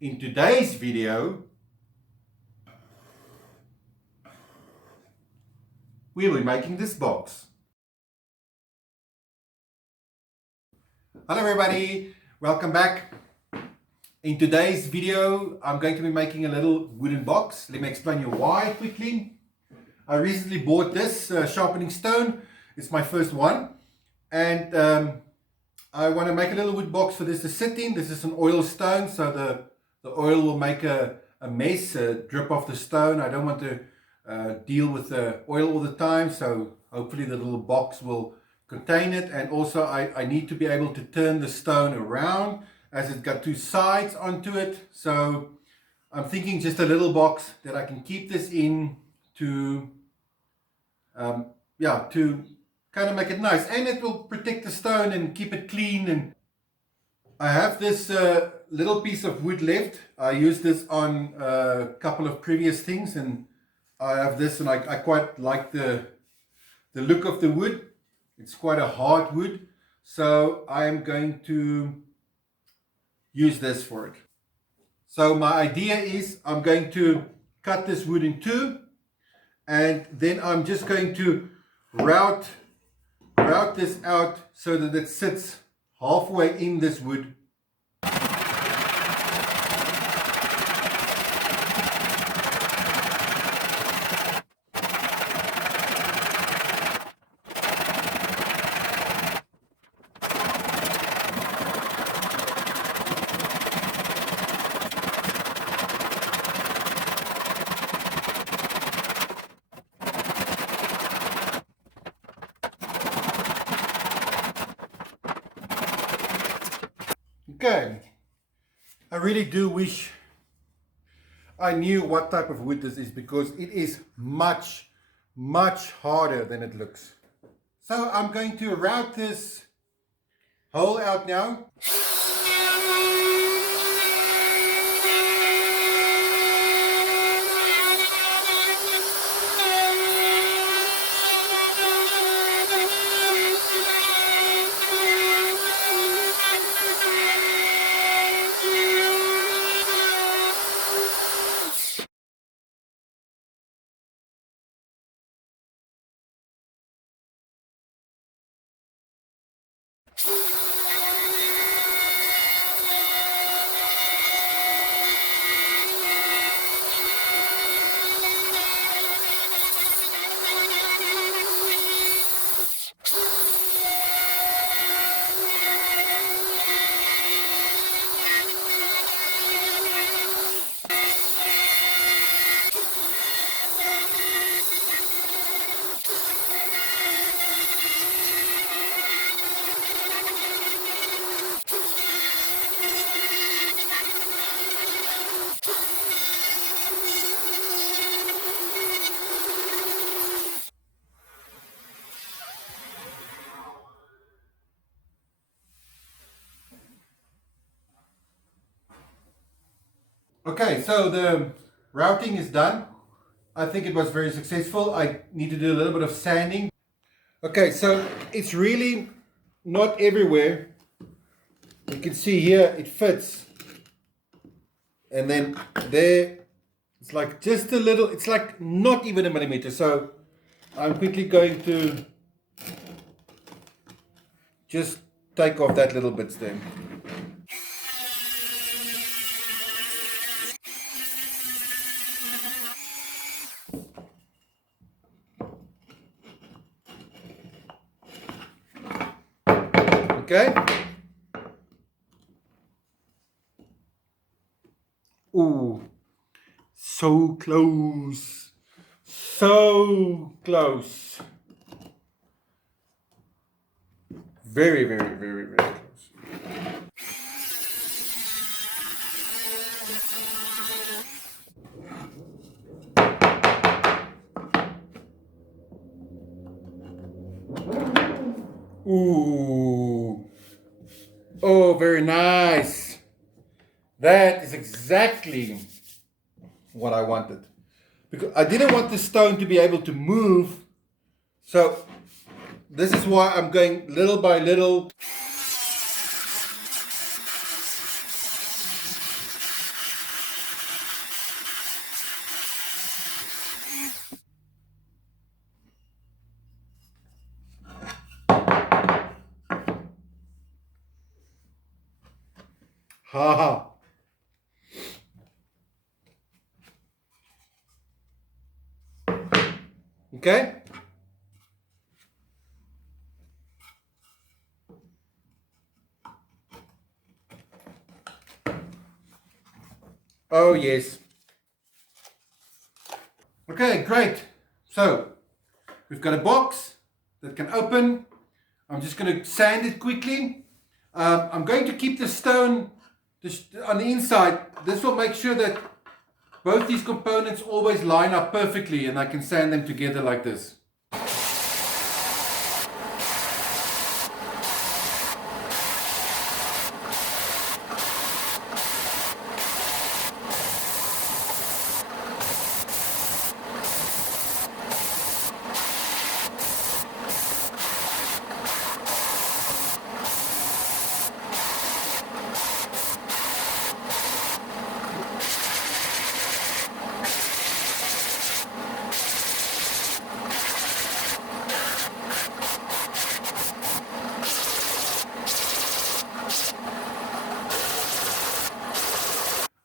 In today's video, we'll be making this box. Hello everybody, welcome back. In today's video, I'm going to be making a little wooden box. Let me explain you why quickly. I recently bought this sharpening stone. It's my first one. And I want to make a little wood box for this to sit in. This is an oil stone, so the oil will make a mess, drip off the stone. I don't want to deal with the oil all the time, so hopefully the little box will contain it. And also I need to be able to turn the stone around as it's got two sides onto it. So I'm thinking just a little box that I can keep this in to to kind of make it nice, and it will protect the stone and keep it clean. And I have this little piece of wood left. I used this on a couple of previous things, and I have this, and I quite like the look of the wood. It's quite a hard wood, so I am going to use this for it. So my idea is I'm going to cut this wood in two, and then I'm just going to route this out so that it sits halfway in this wood. Okay, I really do wish I knew what type of wood this is, because it is much harder than it looks. So I'm going to route this hole out now. Okay, so the routing is done. I think it was very successful. I need to do a little bit of sanding. Okay, so it's really not everywhere. You can see here it fits. And then there, it's like just a little, it's like not even a millimeter. So I'm quickly going to just take off that little bits there. Okay. Ooh, so close. So close. Very close. Ooh. Oh, very nice. That is exactly what I wanted. Because I didn't want the stone to be able to move. So this is why I'm going little by little. Ha ha. Okay. Oh yes. Okay, great. So we've got a box that can open. I'm just going to sand it quickly. I'm going to keep the stone on the inside. This will make sure that both these components always line up perfectly, and I can sand them together like this.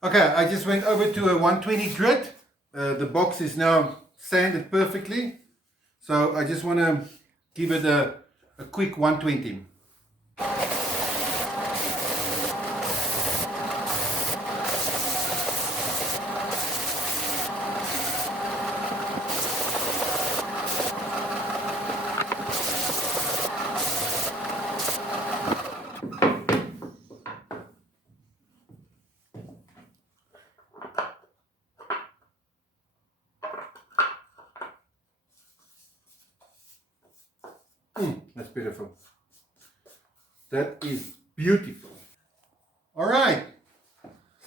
Okay, I just went over to a 120 grit. The box is now sanded perfectly. So I just want to give it a quick 120. That's beautiful. That is beautiful. All right.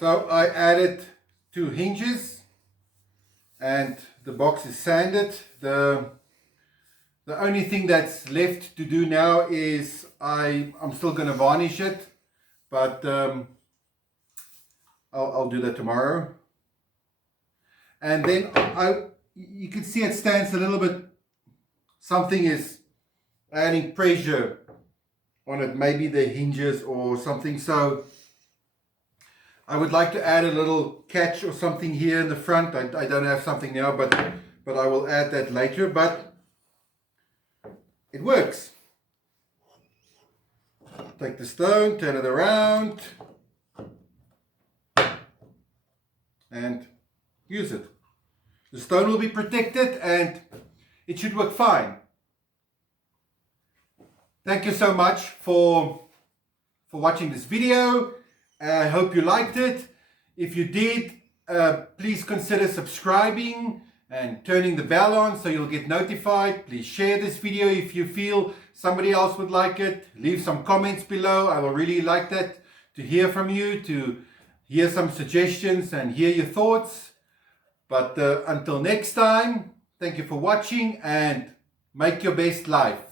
So I added 2 hinges and the box is sanded. The only thing that's left to do now is I'm still going to varnish it, but I'll do that tomorrow. And then you can see it stands a little bit, something is adding pressure on it, maybe the hinges or something. So I would like to add a little catch or something here in the front. I don't have something now, but I will add that later. But it works. Take the stone, turn it around, and use it. The stone will be protected and it should work fine. Thank you so much for watching this video. I hope you liked it. If you did, please consider subscribing and turning the bell on so you'll get notified. Please share this video if you feel somebody else would like it. Leave some comments below. I will really like that, to hear from you, to hear some suggestions and hear your thoughts. But until next time, thank you for watching and make your best life.